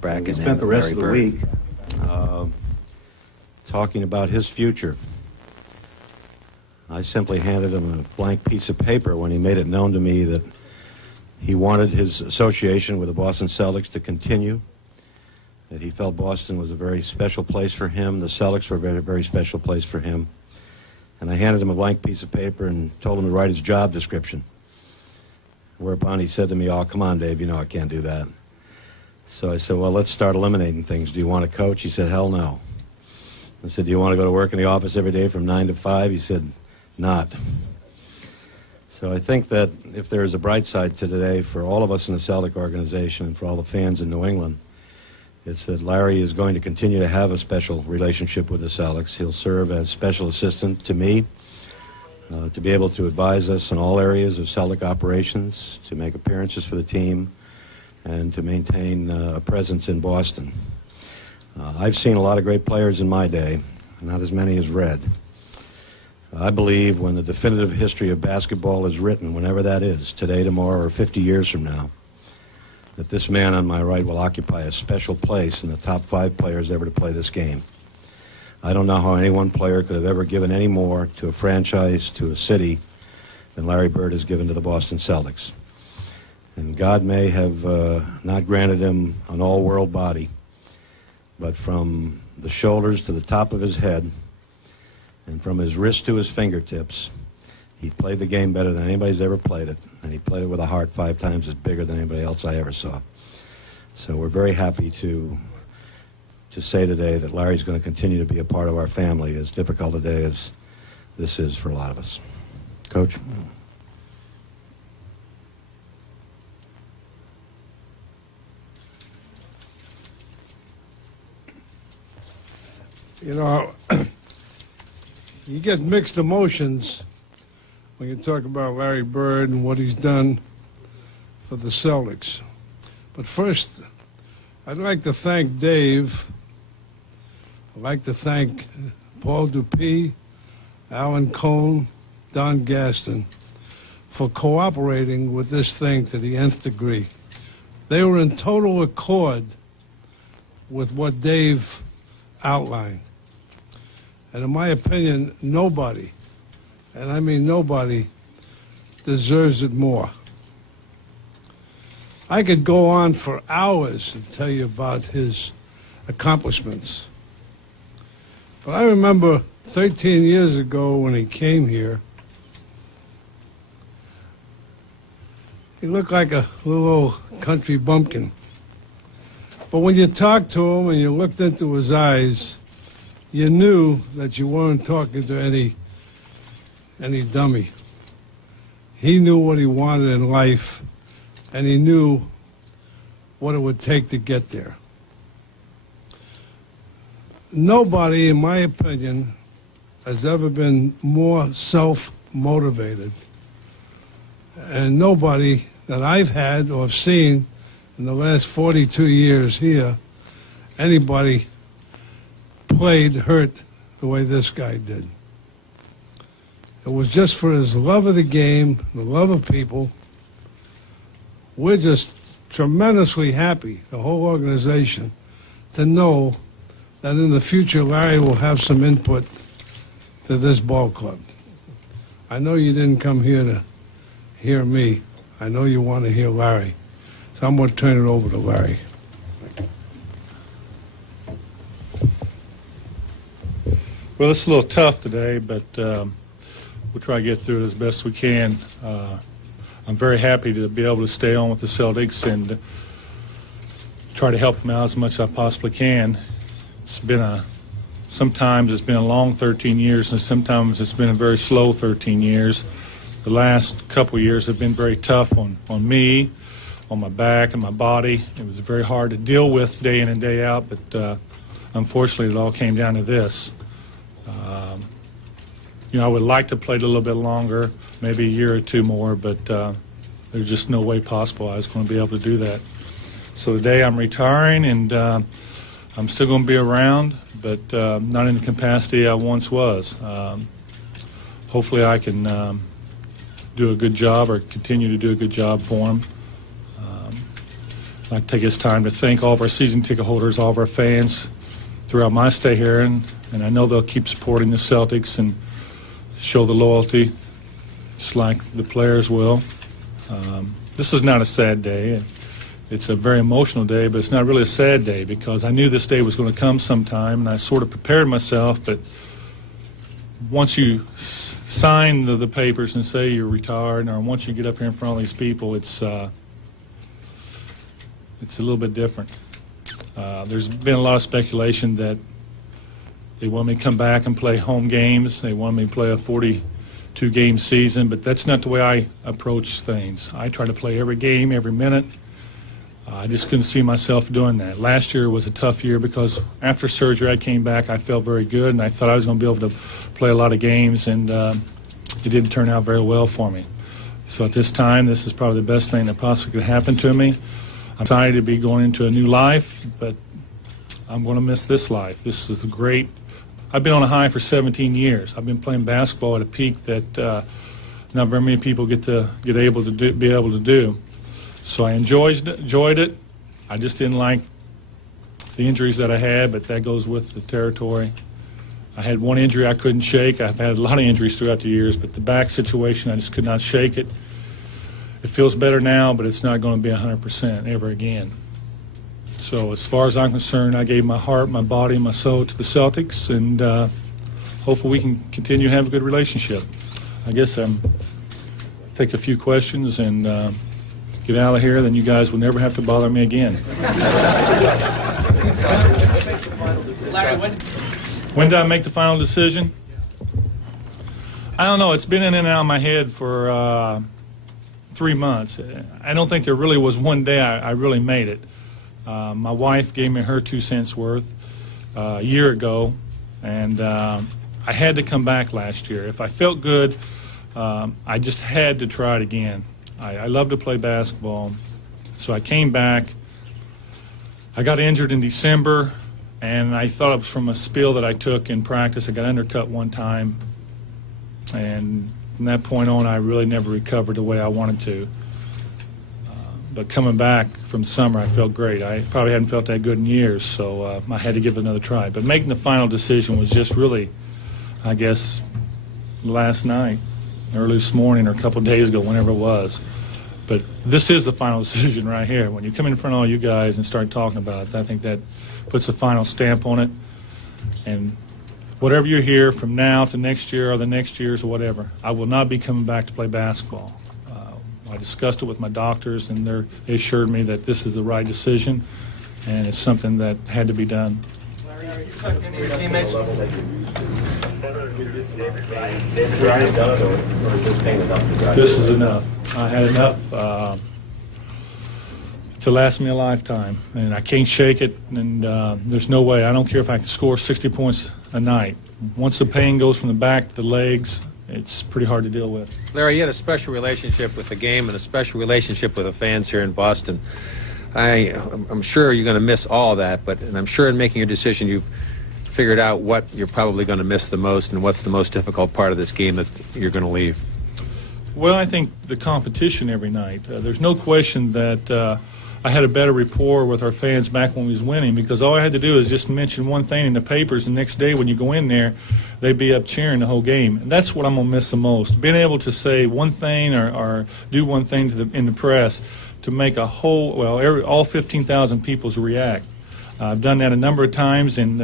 bracket. He spent the rest Larry of the Bird. week talking about his future. I simply handed him a blank piece of paper when he made it known to me that he wanted his association with the Boston Celtics to continue, that he felt Boston was a very special place for him, the Celtics were a very, very special place for him. And I handed him a blank piece of paper and told him to write his job description. Whereupon he said to me, "Oh, come on, Dave, you know I can't do that." So I said, "Well, let's start eliminating things. Do you want to coach?" He said, "Hell no." I said, "Do you want to go to work in the office every day from 9 to 5? He said, "Not." So I think that if there is a bright side to today for all of us in the Celtic organization and for all the fans in New England, it's that Larry is going to continue to have a special relationship with the Celtics. He'll serve as special assistant to me, to be able to advise us in all areas of Celtic operations, to make appearances for the team, and to maintain a presence in Boston. I've seen a lot of great players in my day, not as many as Red. I believe when the definitive history of basketball is written, whenever that is, today, tomorrow, or 50 years from now, that this man on my right will occupy a special place in the top 5 players ever to play this game. I don't know how any one player could have ever given any more to a franchise, to a city, than Larry Bird has given to the Boston Celtics. And God may have not granted him an all-world body, but from the shoulders to the top of his head and from his wrist to his fingertips, he played the game better than anybody's ever played it, and he played it with a heart 5 times as bigger than anybody else I ever saw. So we're very happy to say today that Larry's going to continue to be a part of our family, as difficult a day as this is for a lot of us. Coach? You know, you get mixed emotions when you talk about Larry Bird and what he's done for the Celtics. But first, I'd like to thank Dave. I'd like to thank Paul Dupuis, Alan Cohn, Don Gaston for cooperating with this thing to the nth degree. They were in total accord with what Dave outlined. And in my opinion, nobody, and I mean nobody, deserves it more. I could go on for hours and tell you about his accomplishments. But I remember 13 years ago when he came here, he looked like a little country bumpkin. But when you talked to him and you looked into his eyes, you knew that you weren't talking to any dummy. He knew what he wanted in life, and he knew what it would take to get there. Nobody, in my opinion, has ever been more self-motivated, and nobody that I've had or have seen in the last 42 years here, anybody played hurt the way this guy did. It was just for his love of the game, the love of people. We're just tremendously happy, the whole organization, to know that in the future Larry will have some input to this ball club. I know you didn't come here to hear me. I know you want to hear Larry. So I'm going to turn it over to Larry. Well, it's a little tough today, but we'll try to get through it as best we can. I'm very happy to be able to stay on with the Celtics and try to help them out as much as I possibly can. Sometimes it's been a long 13 years, and sometimes it's been a very slow 13 years. The last couple of years have been very tough on me, on my back and my body. It was very hard to deal with day in and day out, but unfortunately it all came down to this. I would like to play a little bit longer, maybe a year or two more, but there's just no way possible I was going to be able to do that. So today I'm retiring, and I'm still going to be around, but not in the capacity I once was. Hopefully I can do a good job or continue to do a good job for them. I'd like to take this time to thank all of our season ticket holders, all of our fans throughout my stay here, and I know they'll keep supporting the Celtics and show the loyalty, just like the players will. This is not a sad day. It's a very emotional day, but it's not really a sad day because I knew this day was going to come sometime, and I sort of prepared myself. But once you sign the papers and say you're retired, or once you get up here in front of these people, it's a little bit different. There's been a lot of speculation that they want me to come back and play home games. They want me to play a 42-game season, but that's not the way I approach things. I try to play every game, every minute. I just couldn't see myself doing that. Last year was a tough year because after surgery I came back, I felt very good, and I thought I was going to be able to play a lot of games, and it didn't turn out very well for me. So at this time, this is probably the best thing that possibly could happen to me. I'm excited to be going into a new life, but I'm going to miss this life. This is great. I've been on a high for 17 years. I've been playing basketball at a peak that not very many people be able to do. So I enjoyed it. I just didn't like the injuries that I had, but that goes with the territory. I had one injury I couldn't shake. I've had a lot of injuries throughout the years, but the back situation, I just could not shake it. It feels better now, but it's not going to be 100% ever again. So as far as I'm concerned, I gave my heart, my body, my soul to the Celtics, and hopefully we can continue to have a good relationship. I guess take a few questions and get out of here, then you guys will never have to bother me again. Larry, when did I make the final decision? I don't know. It's been in and out of my head for 3 months. I don't think there really was one day I really made it. My wife gave me her 2 cents worth a year ago, and I had to come back last year. If I felt good, I just had to try it again. I love to play basketball, so I came back. I got injured in December, and I thought it was from a spill that I took in practice. I got undercut one time, and from that point on, I really never recovered the way I wanted to. But coming back from summer, I felt great. I probably hadn't felt that good in years, so I had to give it another try. But making the final decision was just really, I guess, last night, early this morning, or a couple of days ago, whenever it was. But this is the final decision right here. When you come in front of all you guys and start talking about it, I think that puts a final stamp on it. And whatever you hear from now to next year or the next years or whatever, I will not be coming back to play basketball. I discussed it with my doctors, and they assured me that this is the right decision, and it's something that had to be done. Larry, you talked to your teammates? This is enough. I had enough to last me a lifetime, and I can't shake it, and there's no way. I don't care if I can score 60 points a night. Once the pain goes from the back to the legs, it's pretty hard to deal with. Larry, you had a special relationship with the game and a special relationship with the fans here in Boston. I'm sure you're going to miss all that, and I'm sure in making your decision you've figured out what you're probably going to miss the most and what's the most difficult part of this game that you're going to leave. Well, I think the competition every night. There's no question that I had a better rapport with our fans back when we was winning, because all I had to do is just mention one thing in the papers, and the next day when you go in there, they'd be up cheering the whole game. And that's what I'm going to miss the most, being able to say one thing or do one thing in the press to make a whole, all 15,000 people react. I've done that a number of times, and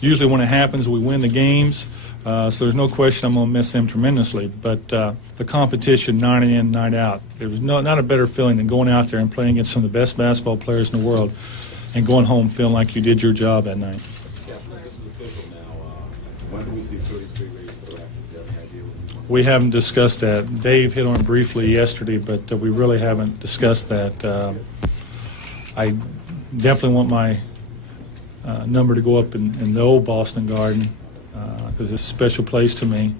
usually when it happens, we win the games. So there's no question I'm going to miss them tremendously. But the competition, night in, night out, there was not a better feeling than going out there and playing against some of the best basketball players in the world and going home feeling like you did your job that night. We haven't discussed that. Dave hit on it briefly yesterday, but we really haven't discussed that. I definitely want my number to go up in the old Boston Garden, because it's a special place to me.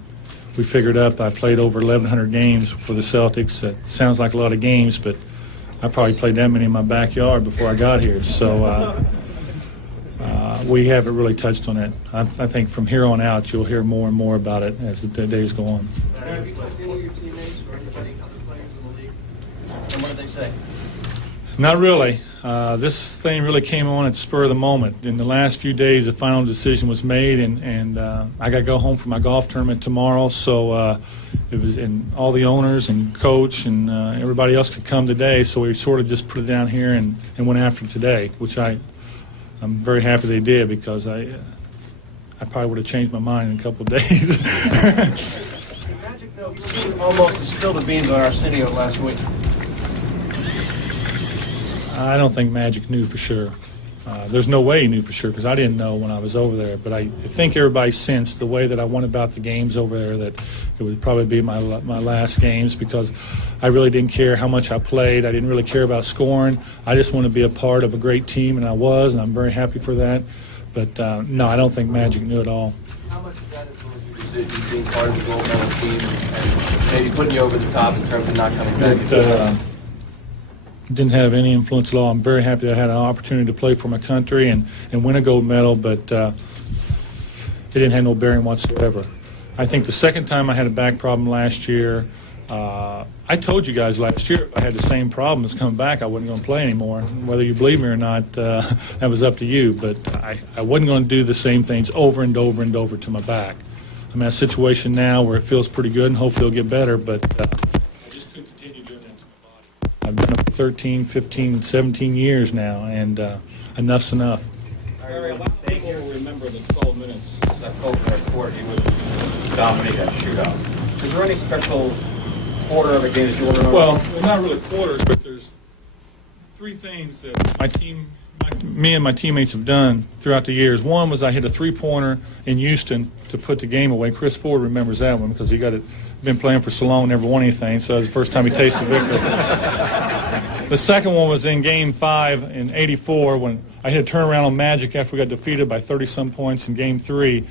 We figured up I played over 1,100 games for the Celtics. It sounds like a lot of games, but I probably played that many in my backyard before I got here. So we haven't really touched on it. I think from here on out you'll hear more and more about it as the days go on. Have you talked to any of your teammates or anybody, other players in the league? And what did they say? Not really. This thing really came on at the spur of the moment. In the last few days, the final decision was made, and I got to go home for my golf tournament tomorrow. So it was, and all the owners and coach and everybody else could come today. So we sort of just put it down here and went after it today, which I'm very happy they did, because I probably would have changed my mind in a couple of days. Magic note, you seemed almost to spill the beans on Arsenio last week. I don't think Magic knew for sure. There's no way he knew for sure, because I didn't know when I was over there. But I think everybody sensed the way that I went about the games over there, that it would probably be my last games, because I really didn't care how much I played. I didn't really care about scoring. I just wanted to be a part of a great team, and I was, and I'm very happy for that. But no, I don't think Magic knew at all. How much did that influence your decision being part of the gold medal team and maybe putting you over the top in terms of not coming back? It didn't have any influence at all. I'm very happy that I had an opportunity to play for my country and win a gold medal, but it didn't have no bearing whatsoever. I think the second time I had a back problem last year, I told you guys last year if I had the same problem as coming back, I wasn't going to play anymore. Whether you believe me or not, that was up to you. But I wasn't going to do the same things over and over and over to my back. I'm in a situation now where it feels pretty good, and hopefully it'll get better, but I just couldn't continue doing that to my body. I've done it for 13, 15, 17 years now, and enough's enough. Larry, a lot of people will remember the 12 minutes that Coker at court, he would dominate that shootout. Is there any special quarter of the game that you want to know? Well, not really quarters, but there's three things that me and my teammates have done throughout the years. One was I hit a three-pointer in Houston to put the game away. Chris Ford remembers that one because he been playing for so long, never won anything, so that was the first time he tasted victory. The second one was in Game 5 in '84 when I hit a turnaround on Magic after we got defeated by 30-some points in Game 3.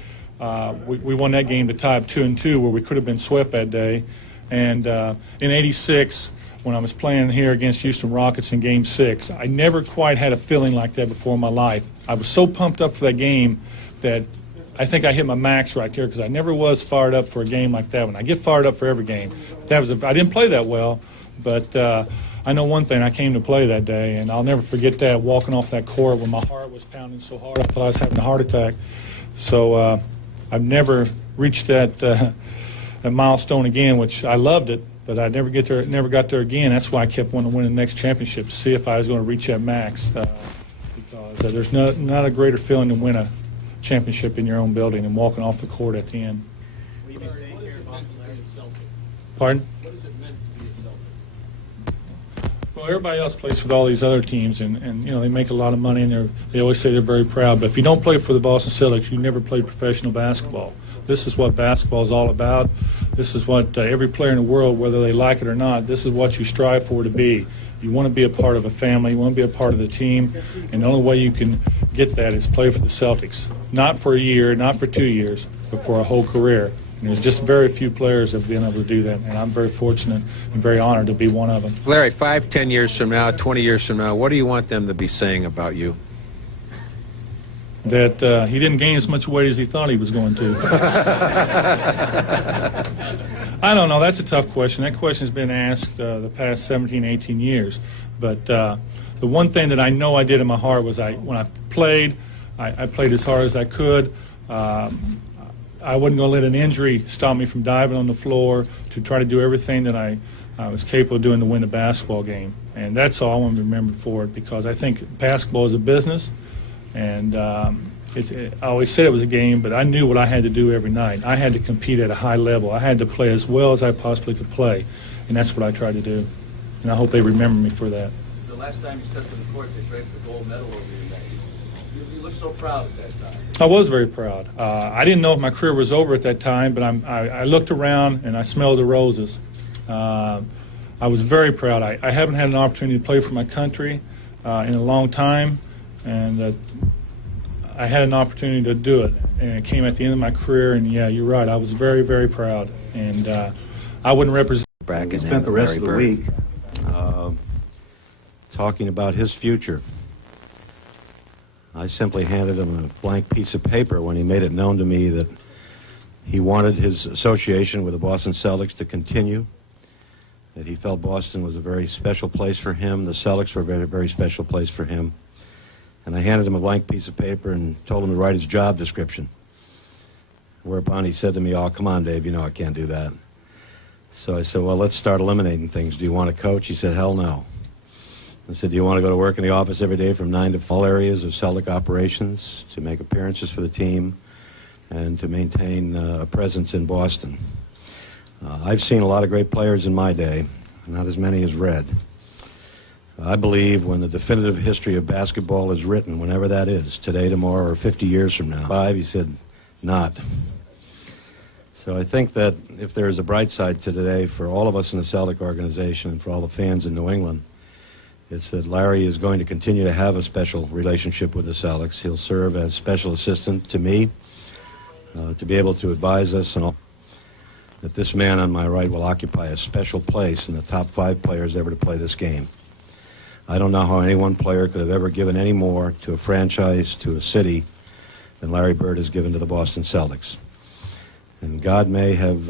We won that game to tie up 2-2, where we could have been swept that day. And in '86, when I was playing here against Houston Rockets in Game 6, I never quite had a feeling like that before in my life. I was so pumped up for that game that I think I hit my max right there, because I never was fired up for a game like that one. I get fired up for every game. I didn't play that well, but I know one thing. I came to play that day, and I'll never forget that, walking off that court when my heart was pounding so hard I thought I was having a heart attack. So I've never reached that milestone again, which I loved it, but I never got there again. That's why I kept wanting to win the next championship, to see if I was going to reach that max, because there's not a greater feeling than win a championship in your own building and walking off the court at the end. What does it mean to be a Celtic? Pardon? What does it mean to be a Celtic? Well, everybody else plays for all these other teams, and you know, they make a lot of money, and they always say they're very proud. But if you don't play for the Boston Celtics, you never played professional basketball. This is what basketball is all about. This is what every player in the world, whether they like it or not, this is what you strive for to be. You want to be a part of a family. You want to be a part of the team. And the only way you can get that is play for the Celtics. Not for a year, not for 2 years, but for a whole career. And there's just very few players that have been able to do that. And I'm very fortunate and very honored to be one of them. Larry, 5, 10 years from now, 20 years from now, what do you want them to be saying about you? That he didn't gain as much weight as he thought he was going to. I don't know. That's a tough question. That question has been asked the past 17, 18 years. But the one thing that I know I did in my heart was when I played, I played as hard as I could. I wasn't going to let an injury stop me from diving on the floor, to try to do everything that I was capable of doing to win a basketball game. And that's all I want to be remembered for it, because I think basketball is a business. And I always said it was a game, but I knew what I had to do every night. I had to compete at a high level. I had to play as well as I possibly could play, and that's what I tried to do. And I hope they remember me for that. The last time you stepped on the court, they draped the gold medal over your neck. You looked so proud at that time. I was very proud. I didn't know if my career was over at that time, but I looked around and I smelled the roses. I was very proud. I haven't had an opportunity to play for my country in a long time. And I had an opportunity to do it, and it came at the end of my career. And yeah, you're right. I was very, very proud, and I wouldn't represent. He spent the rest of the week talking about his future. I simply handed him a blank piece of paper when he made it known to me that he wanted his association with the Boston Celtics to continue, that he felt Boston was a very special place for him. The Celtics were a very, very special place for him. And I handed him a blank piece of paper and told him to write his job description. Whereupon he said to me, "Oh, come on, Dave, you know I can't do that." So I said, "Well, let's start eliminating things. Do you want to coach?" He said, "Hell no." I said, "Do you want to go to work in the office every day from 9 to 4 areas of Celtic operations, to make appearances for the team, and to maintain a presence in Boston?" I've seen a lot of great players in my day, not as many as Red. I believe when the definitive history of basketball is written, whenever that is, today, tomorrow, or 50 years from now. He said, "Not." So I think that if there is a bright side to today for all of us in the Celtic organization and for all the fans in New England, it's that Larry is going to continue to have a special relationship with the Celtics. He'll serve as special assistant to me, to be able to advise us, and all. That this man on my right will occupy a special place in the top 5 players ever to play this game. I don't know how any one player could have ever given any more to a franchise, to a city, than Larry Bird has given to the Boston Celtics. And God may have